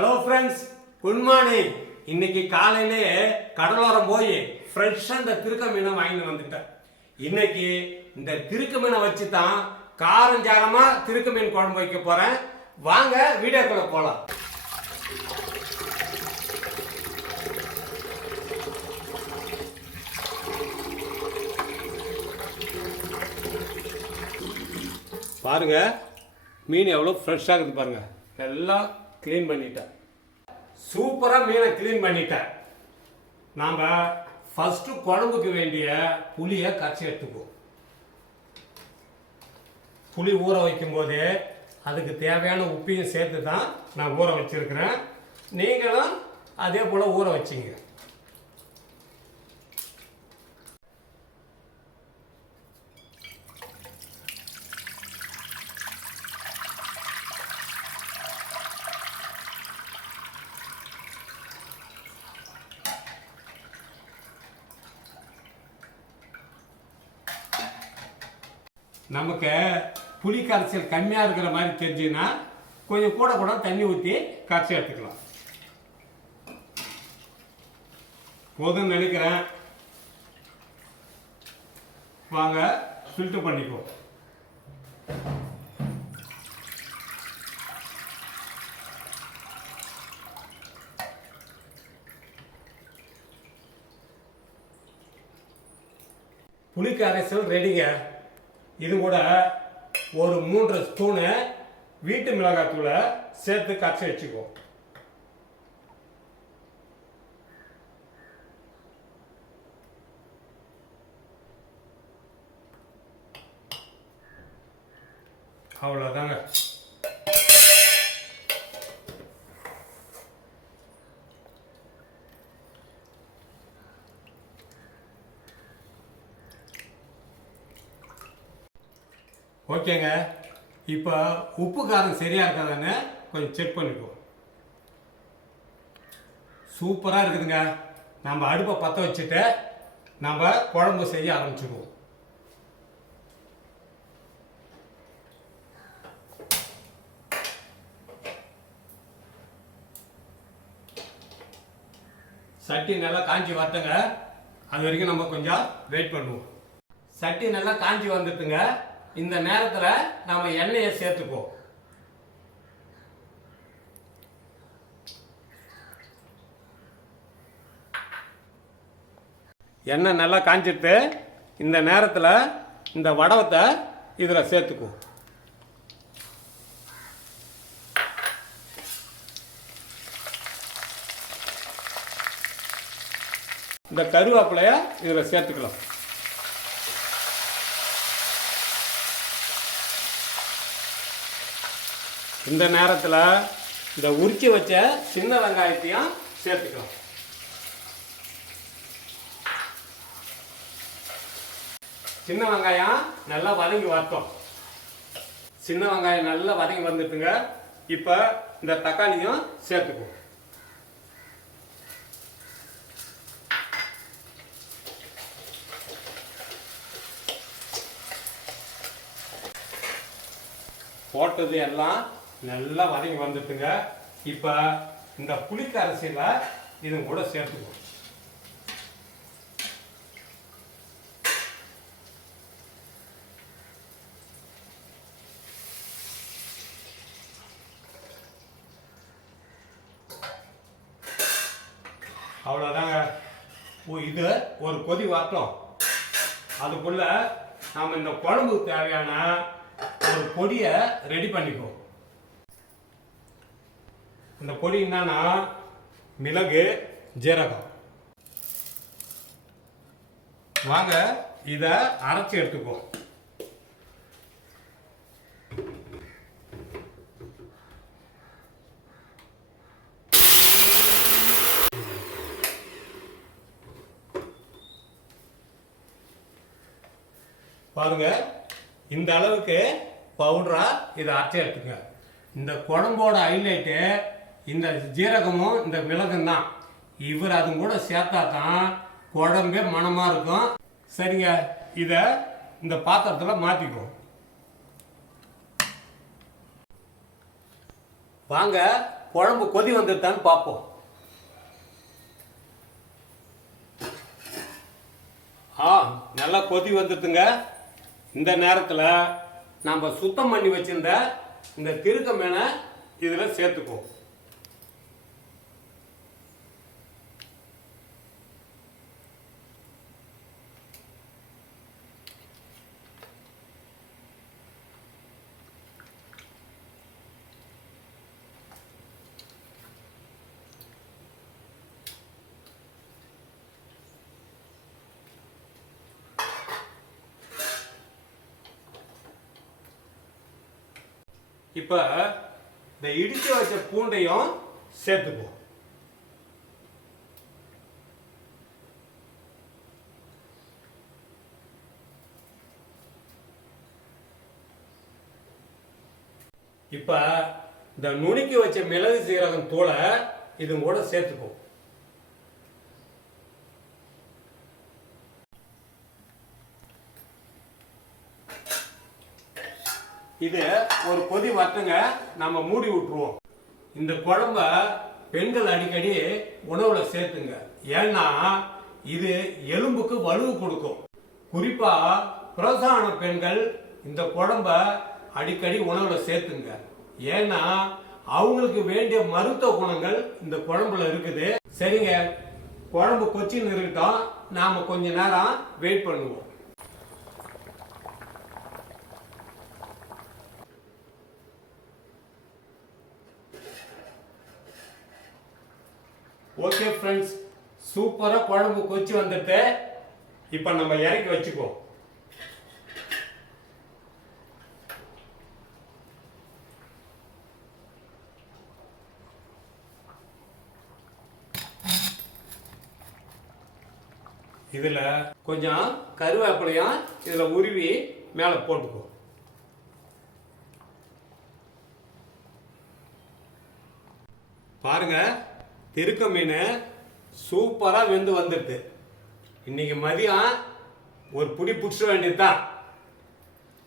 Hello friends good morning இன்னைக்கு காலையிலே கடலோரம் போய் ஃப்ரெஷ்ஷாக இந்த திருக்க மீனை வாங்கிட்டு வந்துட்டேன். இன்னைக்கு இந்த திருக்க மீனை வச்சு தான் காரஞ்சாரமா திருக்க மீன் குழம்பு வைக்க போறேன். வாங்க வீடியோக்குள்ள போகலாம் பாருங்க மீன் எவ்வளோ ஃப்ரெஷ்ஷாக இருக்குது பாருங்க. எல்லாம் க்ளீன் பண்ணிட்டேன். சூப்பராக மீனை க்ளீன் பண்ணிட்டேன். நாம் ஃபஸ்ட்டு குழம்புக்கு வேண்டிய புளியை கரைச்சி எடுத்துக்குவோம். புளி ஊற வைக்கும்போது அதுக்கு தேவையான உப்பையும் சேர்த்து தான் நான் ஊற வச்சிருக்கிறேன். நீங்களும் அதே போல் ஊற வச்சிங்க. நமக்கு புளி கரைச்சல் கம்மியாக இருக்கிற மாதிரி தெரிஞ்சுன்னா கொஞ்சம் கூட கூட தண்ணி ஊற்றி கரைச்சி எடுத்துக்கலாம். போதும்னு நினைக்கிறேன் வாங்க ஃபில்டர் பண்ணிக்குவோம். புளி ரெடிங்க இது கூட ஒரு மூன்று ஸ்பூனு வீட்டு மிளகாத்தூளை சேர்த்து கரைச்சி வச்சுக்குவோம். அவ்வளோதாங்க ஓகேங்க. இப்போ உப்பு காரம் சரியாக இருக்காதான்னு கொஞ்சம் செக் பண்ணிக்குவோம். சூப்பராக இருக்குதுங்க. நம்ம அடுப்பை பற்ற வச்சுட்டு நம்ம குழம்பு செய்ய ஆரம்பிச்சிடுவோம் சட்டி நல்லா காஞ்சி வரட்டுங்க. அது வரைக்கும் நம்ம கொஞ்சம் வெயிட் பண்ணுவோம். சட்டி நல்லா காஞ்சி வந்துட்டுங்க இந்த நேரத்தில் நாம் எண்ணெயை சேர்த்துக்குவோம். எண்ணெய் நல்லா காஞ்சிட்டு இந்த நேரத்தில் இந்த வடவத்தை இதில் சேர்த்துக்குவோம். இந்த கருவேப்பிலையை இதில் சேர்த்துக்கலாம். இந்த நேரத்தில் இந்த உரிச்சு வச்ச சின்ன வெங்காயத்தையும் சேர்த்துக்கலாம் சின்ன வெங்காயம் நல்லா வதங்கி வரட்டும். சின்ன வெங்காயம் நல்லா வதங்கி வந்துட்டுங்க. இப்போ இந்த தக்காளியும் சேர்த்துக்குவோம் போட்டது எல்லாம் நல்லா வதங்கி வந்துட்டுங்க இப்போ இந்த புளிக்கரசியில் இது கூட சேர்த்துக்குவோம் அவ்வளோதாங்க ஓ, இது ஒரு கொதி வரட்டும் அதுக்குள்ள நாம் இந்த குழம்புக்கு தேவையான ஒரு பொடியை ரெடி பண்ணிக்குவோம். இந்த பொடி என்னன்னா மிளகு ஜீரகம். வாங்க இதை அரைச்சி எடுத்துக்குவோம். பாருங்க இந்த அளவுக்கு பவுடரா இதை அரைச்சி எடுத்துங்க இந்த குழம்போட ஹைலைட்டு இந்த ஜீரகமும் இந்த மிளகும் தான் இவர் அது கூட சேர்த்தா தான் குழம்பே மனமாக இருக்கும். சரிங்க இதை இந்த பாத்திரத்தில் மாற்றிக்குவோம் வாங்க குழம்பு கொதி வந்துருத்தான்னு பார்ப்போம். ஆ நல்லா கொதி வந்துடுதுங்க இந்த நேரத்தில் நம்ம சுத்தம் பண்ணி வச்சிருந்த இந்த திருக்க மேனை இதில் சேர்த்துக்குவோம். இப்போ இந்த இடித்து வச்ச பூண்டையும் சேர்த்துக்குவோம் இப்போ இந்த நுணுக்கி வச்ச மிளகு சீரகம் தூளை இது கூட சேர்த்துக்குவோம் இது ஒரு கொதி வரட்டுங்க. நம்ம மூடி விட்டுருவோம். இந்த குழம்ப பெண்கள் அடிக்கடி உணவுல சேர்த்துங்க. ஏன்னா இது எலும்புக்கு வலுவு கொடுக்கும். குறிப்பா புரோசான பெண்கள் இந்த குழம்ப அடிக்கடி உணவுல சேர்த்துங்க. ஏன்னா அவங்களுக்கு வேண்டிய மருத்துவ குணங்கள் இந்த குழம்புல இருக்குது. சரிங்க. குழம்பு கொச்சின்னு இருக்கட்டும். நாம கொஞ்ச நேரம் வெயிட் பண்ணுவோம். ஓகே ஃப்ரெண்ட்ஸ் சூப்பராக குழம்பு கொச்சி வந்துட்டு இப்போ நம்ம இறக்கி வச்சுக்குவோம். இதில் கொஞ்சம் கருவேப்பிலையும் இதில் உருவி மேலே போட்டுக்குவோம் பாருங்க திருக்க மீன் சூப்பராக வெந்து வந்துடுது. இன்னைக்கு மதியம் ஒரு புடி பிடிச்ச வேண்டியதுதான்.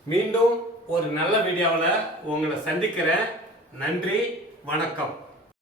மீண்டும் ஒரு நல்ல வீடியோவில் உங்களை சந்திக்கிறேன். நன்றி வணக்கம்.